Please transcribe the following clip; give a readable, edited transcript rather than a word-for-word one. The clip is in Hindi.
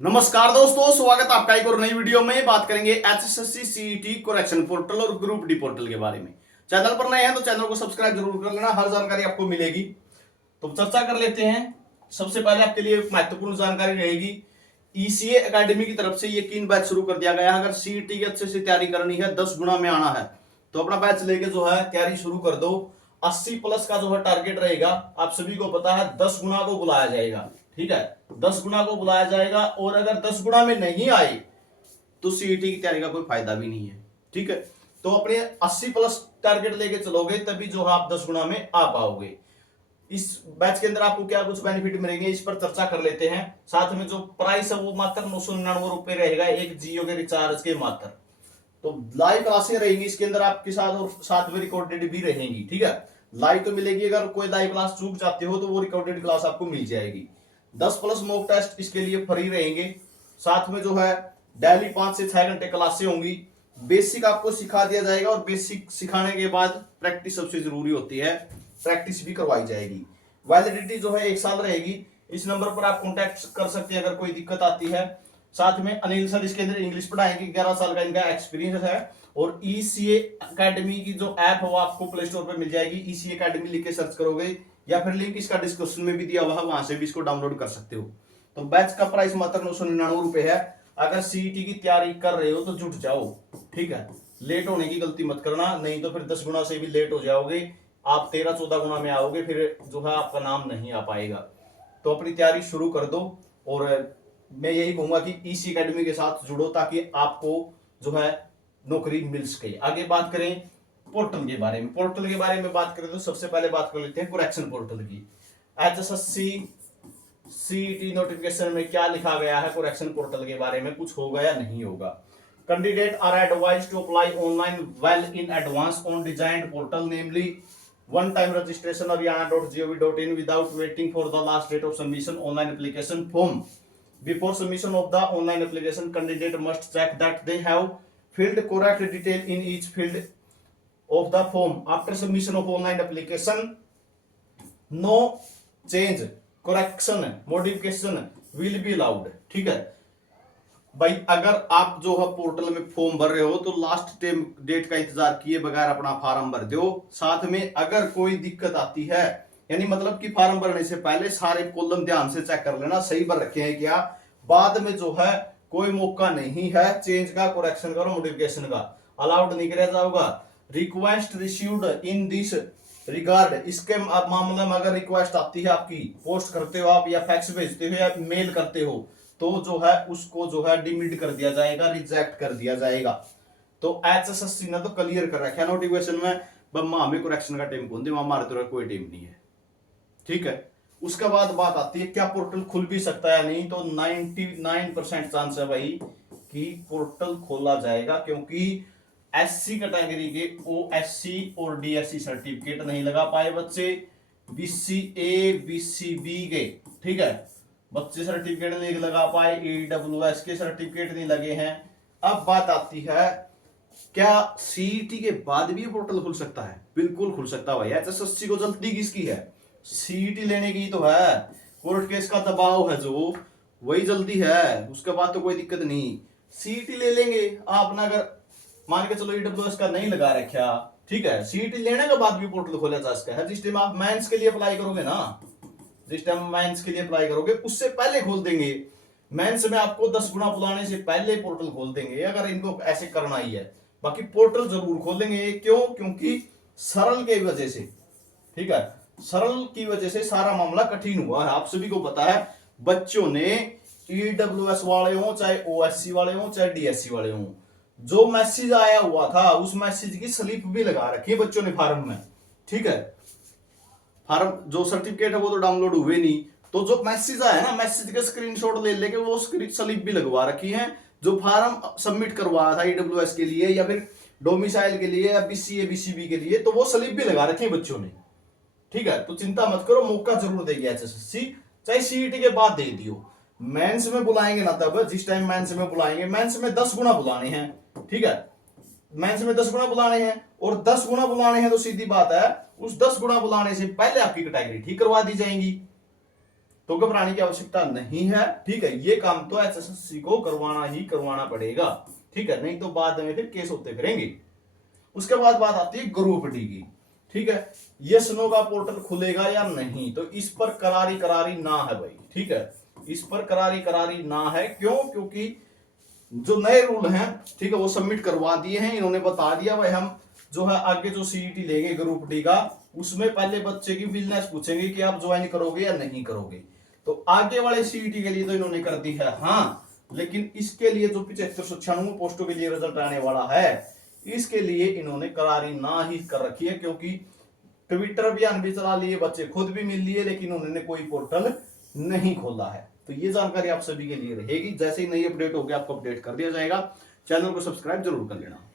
नमस्कार दोस्तों, स्वागत आपका एक और नई वीडियो में। बात करेंगे एचएसएससी सीईटी करेक्शन पोर्टल और ग्रुप डी पोर्टल के बारे में। चैनल पर नए हैं तो चैनल को सब्सक्राइब जरूर कर लेना, हर जानकारी आपको मिलेगी। तो चर्चा कर लेते हैं। सबसे पहले आपके लिए महत्वपूर्ण जानकारी रहेगी, ईसीए एकेडमी की तरफ से ये 3 बैच शुरू कर दिया गया है। अगर सीईटी की अच्छे से तैयारी करनी है, 10 गुना में आना है, तो अपना बैच लेके जो है तैयारी शुरू कर दो। 80 प्लस का जो है टारगेट रहेगा। आप सभी को पता है 10 गुना को बुलाया जाएगा, ठीक है, 10 गुना को बुलाया जाएगा। और अगर 10 गुना में नहीं आए तो सीईटी की तैयारी का कोई फायदा भी नहीं है, ठीक है। तो अपने 80 प्लस टारगेट लेके चलोगे तभी जो है आप 10 गुना में आ पाओगे। इस बैच के अंदर आपको क्या कुछ बेनिफिट मिलेंगे, इस पर चर्चा कर लेते हैं। साथ में जो प्राइस है वो मात्र 999 रुपए रहेगा, एक जियो के रिचार्ज के मात्र। तो लाइव क्लासें रहेंगी इसके अंदर आपके साथ, और साथ में रिकॉर्डेड भी रहेंगी, ठीक है। लाइव तो मिलेगी, अगर कोई लाइव क्लास चूक जाते हो तो वो रिकॉर्डेड क्लास आपको मिल जाएगी। 10 प्लस मॉक टेस्ट इसके लिए फ्री रहेंगे। साथ में जो है डेली 5 से 6 घंटे क्लासें होंगी। बेसिक आपको सिखा दिया जाएगा, और बेसिक सिखाने के बाद प्रैक्टिस सबसे जरूरी होती है, प्रैक्टिस भी करवाई जाएगी। वैलिडिटी जो है 1 साल रहेगी। इस नंबर पर आप कॉन्टैक्ट कर सकते हैं अगर कोई दिक्कत आती है। साथ में अनिल सर इसके अंदर इंग्लिश पढ़ाएंगे, 11 साल का इनका एक्सपीरियंस है। और ईसीए एकेडमी की जो ऐप है वो आपको प्ले स्टोर पर मिल जाएगी। ईसीए एकेडमी लिख के सर्च करोगे, या फिर लिंक इसका डिस्क्रिप्शन में भी दिया हुआ है, वहां से भी इसको डाउनलोड कर सकते हो। तो बैच का प्राइस मात्र 999 रुपए है। अगर सीईटी की तैयारी कर रहे हो तो जुट जाओ, ठीक है। लेट होने की गलती मत करना, नहीं तो फिर 10 गुना से भी लेट हो जाओगे। आप 13-14 गुना में आओगे, फिर जो है आपका नाम नहीं आ पाएगा। तो अपनी तैयारी शुरू कर दो। और मैं यही कहूंगा कि ईसी एकेडमी के साथ जुड़ो, ताकि आपको जो है नौकरी मिल सके। आगे बात करें पोर्टल के बारे में। पोर्टल के बारे में बात करें तो सबसे पहले बात कर लेते हैं करेक्शन पोर्टल की। एचएसएससी सीईटी नोटिफिकेशन में क्या लिखा गया है करेक्शन पोर्टल के बारे में, कुछ होगा या नहीं होगा। Candidate are advised to apply online well in advance on designed portal, namely one time registration haryana.gov.in without waiting for the last date of submission online application form. Before submission of the online application, candidate must check that they have filled correct detail in each field of the form. After submission of online application, no change, correction, modification will be allowed, ठीक है भाई। अगर आप जो है पोर्टल में फॉर्म भर रहे हो तो लास्ट टाइम डेट का इंतजार किए बगैर अपना फॉर्म भर दो। साथ में अगर कोई दिक्कत आती है, यानी मतलब कि फॉर्म भरने से पहले सारे कॉलम ध्यान से चेक कर लेना, सही भर रखे हैं क्या। बाद में जो है कोई मौका नहीं है चेंज का, करेक्शन का और मॉडिफिकेशन का, अलाउड नहीं किया जाएगा। Request received in this regard, इसके मामले में अगर रिक्वेस्ट आती है, आपकी पोस्ट करते हो आप, या फैक्स भेजते हो, या मेल करते हो, तो जो है उसको जो है डिमिट कर दिया जाएगा, रिजेक्ट कर दिया जाएगा। तो एचएसएससी ने तो क्लियर कर रखा है नोटिफिकेशन में, बम्मा हमें करेक्शन का टाइम कौन दे, हमारे तो कोई टाइम नहीं है, ठीक है। उसके बाद बात आती है क्या पोर्टल खुल भी सकता है नहीं, तो 99% चांस है भाई कि पोर्टल खोला जाएगा, क्योंकि एससी कैटेगरी के ओएससी और डीएससी सर्टिफिकेट नहीं लगा पाए बच्चे, बीसीए बीसीबी के, ठीक है, बच्चे सर्टिफिकेट नहीं लगा पाए, ईडब्ल्यूएस के सर्टिफिकेट नहीं लगे हैं। अब बात आती है क्या सीईटी के बाद भी पोर्टल खुल सकता है? बिल्कुल खुल सकता है भाई। एचएसएससी को जल्दी किसकी है? सीईटी लेने की तो है, कोर्ट केस का दबाव है जो, वही जल्दी है, उसके बाद तो कोई दिक्कत नहीं। सीईटी ले लेंगे आप ना, अगर मान के चलो ईडब्ल्यूएस का नहीं लगा रखा, ठीक है, सीईटी लेने के बाद भी पोर्टल खोला जा सकता है। जिस टाइम आप मेंस के लिए अप्लाई करोगे ना, जिस टाइम मेंस के लिए अप्लाई करोगे उससे पहले खोल देंगे। मेंस में आपको 10 गुना बुलाने से पहले पोर्टल खोल देंगे, अगर इनको ऐसे करना ही है। बाकी पोर्टल जरूर खोलेंगे, क्यों? क्योंकि सरल की वजह से, ठीक है, सरल की वजह से सारा मामला कठिन हुआ है। आप सभी को पता है, बच्चों ने ईडब्ल्यूएस वाले हो, चाहे ओएससी वाले हो, चाहे डीएससी वाले हो, जो मैसेज आया हुआ था उस मैसेज की स्लिप भी लगा रखी है बच्चों ने फॉर्म में, ठीक है। फॉर्म जो सर्टिफिकेट है वो तो डाउनलोड हुए नहीं, तो जो मैसेज आया ना, मैसेज का स्क्रीनशॉट ले लेके वो स्लिप भी लगवा रखी है, जो फॉर्म सबमिट करवाया था ईडब्ल्यूएस के लिए, या फिर डोमिसाइल के लिए, या बीसीए बीसीबी के लिए, तो वो स्लिप भी लगा रखी है बच्चों ने, ठीक है। तो चिंता मत करो, मौका जरूर देगी एचएसएससी, चाहे सीईटी के बाद दे दियो। मेंस में बुलाएंगे ना, तब जिस टाइम मेंस में बुलाएंगे, मेंस में 10 गुना बुलाने हैं, ठीक है, मेंस में 10 गुना बुलाने हैं, और 10 गुना बुलाने हैं तो सीधी बात है उस 10 गुना बुलाने से पहले आपकी कैटेगरी ठीक करवा दी जाएंगी। तो घबराने की आवश्यकता नहीं है। ठीक है, ये काम तो एचएसएससी को करवाना ही करवाना पड़ेगा। ठीक है, नहीं तो बाद में फिर केस होते फिरेंगे। उसके बाद बात आती है ग्रुप डी की। ठीक है, ये स्नो का पोर्टल खुलेगा या नहीं, तो इस पर करारी करारी ना है भाई। ठीक है, इस पर करारी करारी ना है। क्यों? क्योंकि जो नए रूल हैं, ठीक है, वो सबमिट करवा दिए हैं। इन्होंने बता दिया भाई हम जो है आगे जो सीईटी लेंगे ग्रुप डी का, उसमें पहले बच्चे की विलनेस पूछेंगे कि आप ज्वाइन करोगे या नहीं करोगे। तो आगे वाले सीईटी के लिए तो इन्होंने कर दी है हाँ, लेकिन इसके लिए जो 7596 पोस्टों के लिए रिजल्ट आने वाला है, इसके लिए इन्होंने करारी ना ही कर रखी है। क्योंकि ट्विटर अभियान भी चला लिए, बच्चे खुद भी मिल लिए, लेकिन उन्होंने कोई पोर्टल नहीं खोला है। तो ये जानकारी आप सभी के लिए रहेगी। जैसे ही नई अपडेट होगी आपको अपडेट कर दिया जाएगा। चैनल को सब्सक्राइब जरूर कर लेना।